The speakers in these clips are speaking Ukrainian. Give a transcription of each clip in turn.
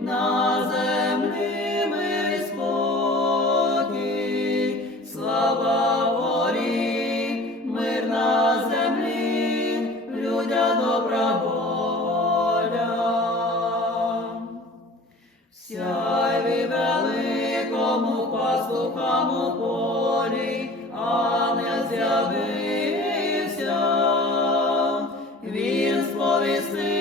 на землі мир і спокій, слава волі, мир на землі, людя добра воля. Сяй великому пастухам у він сповістив.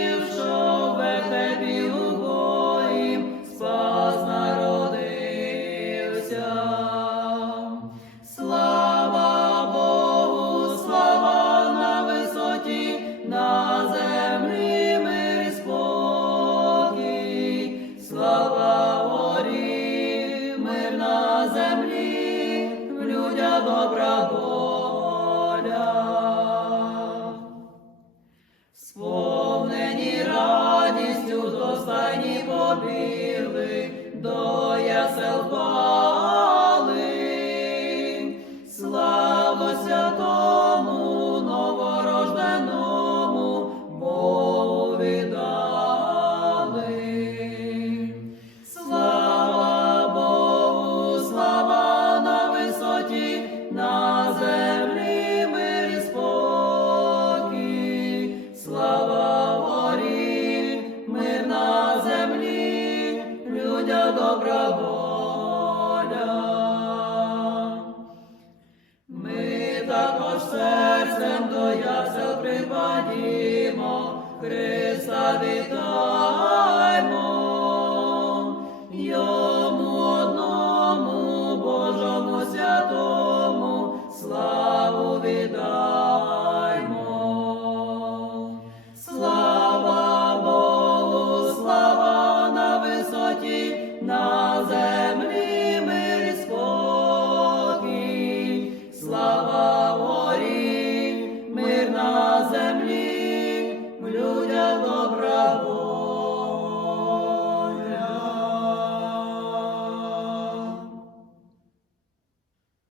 мені радістю до стайні до ясел Господня добра воля. Ми також серцем до ясел припадімо, Христа вітаємо.